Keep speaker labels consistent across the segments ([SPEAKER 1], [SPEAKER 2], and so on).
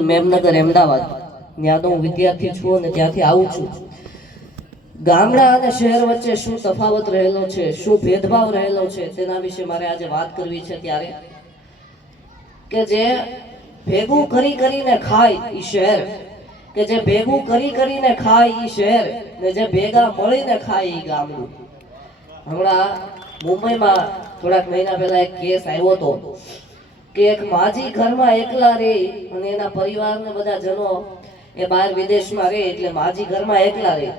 [SPEAKER 1] મેમનગર, અમદાવાદ. ત્યાંનો હું વિદ્યાર્થી છું અને ત્યાંથી આવું છું. ગામડા અને શહેર વચ્ચે શું તફાવત રહેલો છે, શું ભેદભાવ રહેલો છે, તેના વિશે મારે આજે વાત કરવી છે ત્યારે. કે જે ભેગું કરી કરીને ખાય એ શહેર, કે જે ભેગું કરી કરીને ખાય એ શહેર, ને જે ભેગા મળીને ખાય એ ગામડું. હમણાં મુંબઈમાં થોડાક મહિના પહેલા એક કેસ આવ્યો હતો. કે એક માજી ઘરમાં એકલા રહે અને એના પરિવારને બધા જનો એ બહાર વિદેશમાં રહે એટલે માજી ઘરમાં એકલા રહે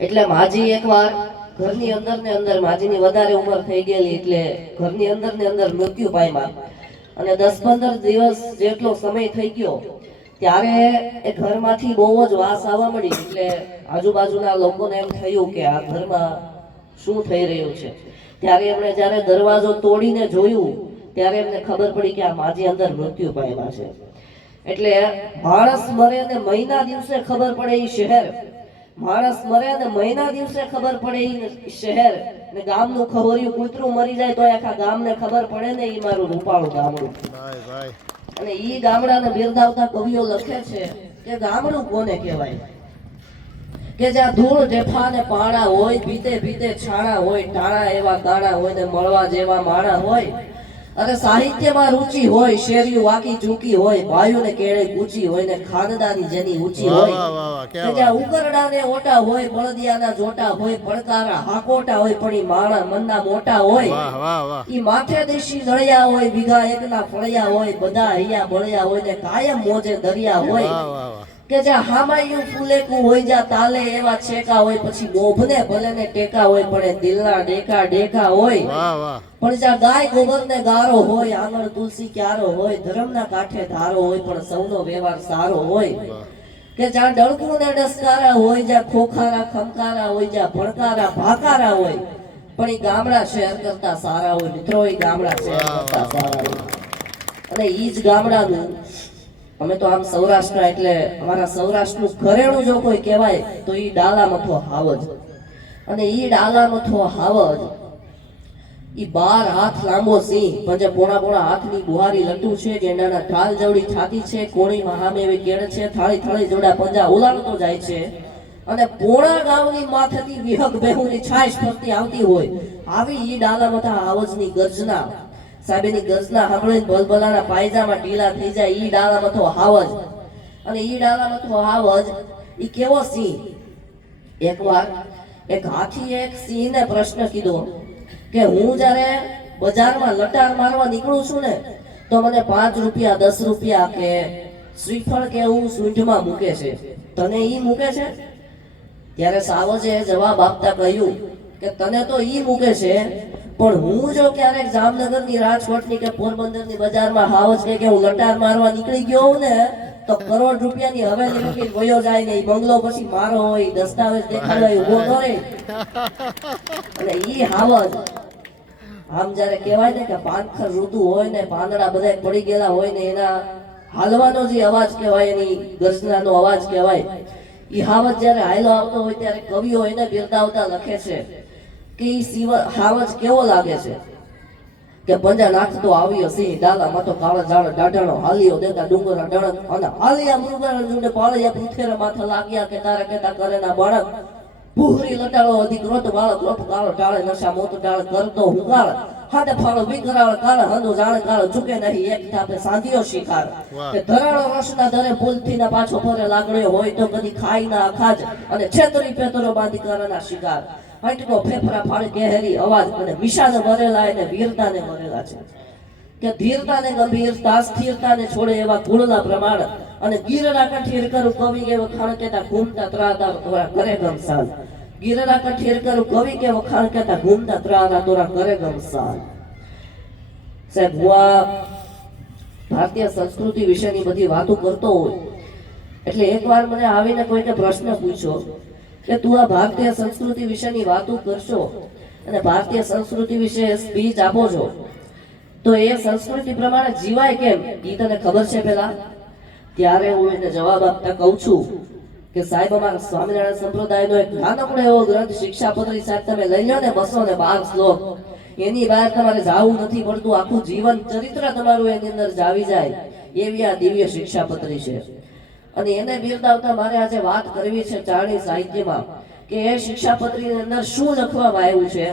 [SPEAKER 1] એટલે માજી એકવાર ઘરની અંદર ને અંદર માજીની વધારે ઉંમર થઈ ગયેલી એટલે ઘરની અંદર ને અંદર મૃત્યુ પામ્યા. અને દસ પંદર દિવસ જેટલો સમય થઈ ગયો, ત્યારે એ ઘરમાંથી બહુ જ વાસ આવવા મળી. એટલે આજુબાજુના લોકોને એમ થયું કે આ ઘરમાં શું થઈ રહ્યું છે? ત્યારે એમણે જ્યારે દરવાજો તોડીને જોયું ત્યારે એમને ખબર પડી કે આ માજી અંદર મૃત્યુ પામ્યા છે. એટલે માણસ મરે અને મહિના દિવસે ખબર પડે એ શહેર. માણસ મરે અને મહિના દિવસે ખબર પડે ઈ શહેર. ને ગામનું ખબર્યું કૂતરું મરી જાય તો આખા ગામને ખબર પડે ને એ મારું રૂપાળું ગામડું. અને એ ગામડાને બિરદાવતા કવિઓ લખે છે કે ગામડું કોને કહેવાય? કે જ્યાં ધૂળ ઢેફા ને પાણા હોય ભીતે ભીતે છાણા હોય ટાણા એવા દાણા હોય ને મળવા જેવા માણા હોય અને સાહિત્યમાં રુચિ હોય શેરી વાકી ચૂકી હોય ભાઈઓને કેળે ઊંચી હોય ને ખાનદાની જેની ઊંચી હોય
[SPEAKER 2] ત્યાં વાહ વાહ
[SPEAKER 1] કે
[SPEAKER 2] ક્યાં
[SPEAKER 1] જ્યાં ઉકરડા ને ઓટા હોય બળદિયાના જોટા હોય પડકારા હાકોટા હોય પણ ઈ માણા મનના મોટા હોય. ઈ માથે દેશી નળિયા હોય બીઘા એકના ફળિયા હોય બધા હૈયા બળિયા હોય ને કાયમ મોજે દરિયા હોય. કે જે હામાયું ફૂલેકું હોય જા તાલે એવા છેકા હોય પછી મોભને ભલે ને ટેકા હોય પણ દિલના ડેકા ડેકા હોય. પણ જ્યાં ગાય ગોબર ને ગારો હોય આંગણ તુલસી ક્યારો હોય ધર્મના કાંઠે ધારો હોય પણ સૌનો વ્યવહાર સારો હોય. કે જ્યાં ડળકું ને ડસકારા હોય જ્યાં ખોખારા ખમકારા હોય જ્યાં ભણકારા ભાકારા હોય પણ એ ગામડા શહેર કરતા સારા હોય. મિત્રો એ ગામડા શહેર કરતા સારા હોય. અને ઈ જ ગામડાનું અમે તો આમ સૌરાષ્ટ્ર એટલે અમારા સૌરાષ્ટ્રનું ઘરેણું જો કોઈ કહેવાય, તો એ ડાલા મથો હાવજ. અને એ ડાલા મથો હાવજ એ બાર હાથ લાંબો સિંહ પંજે પોણા પોણા હાથની બુહારી લટુ છે ગેંડાના થાલ જવડી છાતી છે કોણીમાં હામે એવી કેળ છે, થાળી થાળી જોડા પંજા ઉલાળતો જાય છે. અને પોણા ગામની માથેથી વિહક બેહુની છાશ ફરતી આવતી હોય. આવી ઈ ડાલા મથા હાવજની ગર્જના. સાહેબની ગર્જના સાંભળીને ભલભલાના પાયજામાં ઢીલા થઈ જાય, ઈ ડાળા મથો હાવજ. અને ઈ ડાળા મથો હાવજ, ઈ કેવો સિંહ? એકવાર એક હાથી એક સિંહને પ્રશ્ન કીધો કે, હું જ્યારે બજારમાં લટાર મારવા નીકળું છું ને, તો મને પાંચ રૂપિયા, દસ રૂપિયા કે શ્રીફળ કે એવું સૂંઢમાં મૂકે છે. તને ઈ મૂકે છે? ત્યારે સાવજે જવાબ આપતા કહ્યું કે તને તો ઈ મૂકે છે, પણ હું જો ક્યારેક જામનગરની રાજકોટની કે પોરબંદરની બજારમાં હાવજ કે હું લટાર મારવા નીકળી ગયો હોઉં ને, તો કરોડ રૂપિયાની હવેલી મૂકીને વયો જાય ને બંગલો પછી મારો હોય દસ્તાવેજ દેખાડવા ઊભો કરે. અને ઈ હાવજ આમ જ્યારે કહેવાય ને કે પાનખર ઋતુ હોય ને, પાંદડા બધા પડી ગયેલા હોય ને, એના હાલવાનો જે અવાજ કહેવાય, એની ગર્જનાનો અવાજ કહેવાય, ઈ હાવજ જ્યારે હાયલો આવતો હોય ત્યારે કવિઓ એને બિરદાવતા લખે છે. કે એ શિવ હાવજ કેવો લાગે છે? કે પંજા નાખતો આવ્યો સિંહ ડાલામાં તો કાળા ઝાડ ડાઢાણો હાલ્યો દેતા ડુંગરા ડણક અને હાલ્યા મૃગા જુંડે પાળ્યા પૃથ્વીરે માથે લાગ્યા કે તારે કેતા કરે ના બાળક. ભૂખરી લટાળો અધિક રોત બાળક રોત કાળો ટાળે નશા મોત ટાળે કરતો હુંગાળ. હાથે ફાળો વિકરાળ કાળ હંધો જાણે કાળ ચૂકે નહીં એક થાપે સાંધ્યો શિકાર. કે ધરાળો રસના દરે ભૂલથી ના પાછો ફરે લાગણીઓ હોય તો કદી ખાઈ ના અખાજ અને છેતરી પેતરો બાંધી કરેના શિકાર. હટકો ફેફડા ફાડી ગહેરી અવાજ અને વિષાને મરેલા એને, વીરતાને મરેલા છે. કે ધીરતાને, ગંભીરતા સ્થિરતાને છોડે એવા કુળના પ્રમાણ અને ગીરના કઠેર કરું કવિ કે વખાણ કેતા ઘૂમતા ત્રાદા તોરા કરે ગમસાલ ગીરના કઠેર કરું કવિ કે વખાણ કેતા ઘૂમતા ત્રાદા તોરા કરે ગમસાલ સાહેબ, હું આ ભારતીય સંસ્કૃતિ વિશેની બધી વાતો કરતો હોય, એટલે એકવાર મને આવીને કોઈને પ્રશ્ન પૂછ્યો કે તું આ ભારતીય સંસ્કૃતિ વિશેની વાતો કરશો અને ભારતીય સંસ્કૃતિ વિશે સ્પીચ આપો છો, તો એ સંસ્કૃતિ પ્રમાણે જીવાય કેમ? એ તને ખબર છે પેલા? ત્યારે હું એને જવાબ આપતા કહું છું કે સાહેબ, અમારા સ્વામિનારાયણ સંપ્રદાયનો એક નાનકડો એવો ગ્રંથ શિક્ષાપત્રી સાહેબ તમે લઈ લો ને બસો ને બાર શ્લોક. એની બહાર તમારે જાવું નથી પડતું. આખું જીવન ચરિત્ર તમારું એની અંદર જાવી જાય. એવી આ દિવ્ય શિક્ષાપત્રી છે. અને એને બિરદાવતા મારે આજે વાત કરવી છે ચારણી સાહિત્યમાં કે એ શિક્ષાપત્રીની અંદર શું લખવામાં આવ્યું છે?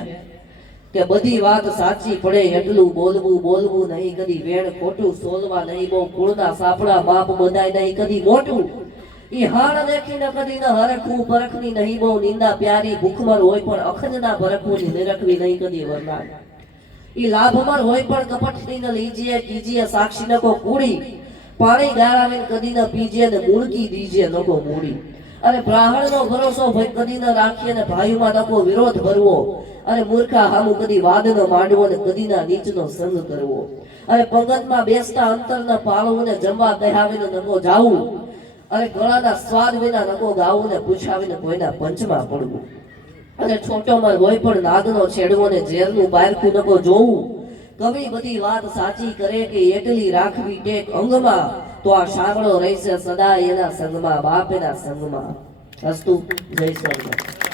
[SPEAKER 1] કે બધી વાત સાચી પડે, એટલું બોલવું બોલવું નહીં, કદી વેણ ખોટું, સોલવા નહીં, બહુ કુળના સાપડા, બાપ બધાય નહીં, કદી મોટું. ઈ હાણ દેખીને કદી ન હરખવું, પરખવી નહીં, બહુ નિંદા પ્યારી, ભૂખમર હોય પણ અખંડના પરખવું નિરખવી નહીં, કદી વરનાર ઈ લાભમર હોય પણ કપટની ન લીજીએ, કીજીએ, સાક્ષી નકો કુડી પાણી ગાળાવીને કદી ના પીજીએ ને મૂળકી દીજે નકો મૂડી. અને બ્રાહ્મણનો ભરોસો ભાઈ કદી ન રાખીએ ને ભાઈમાં નકો વિરોધ ભરવો. અને મૂર્ખા હામુ કદી વાદ ન માંડવો ને કદી ના નીચનો સંગ કરવો. અને પંગતમાં બેસતા અંતર પાળવું ને જમવા કહાવીને નકો જાવું. અને ગળાના સ્વાદ વિના નકો ગાવું ને પૂછાવીને કોઈના પંચમાં પડવું. અને છોટોમાં હોય પણ નાગનો છેડવો ને ઝેરનું બાયરકું નકો જોવું. કવિ બધી વાત સાચી કરે કે એટલી રાખવી ટેક અંગમાં. તો આ સાંગળો રહેશે સદા એના સંગમાં, બાપ એના સંગમાં. અસ્તુ, જય સ્વર્ગ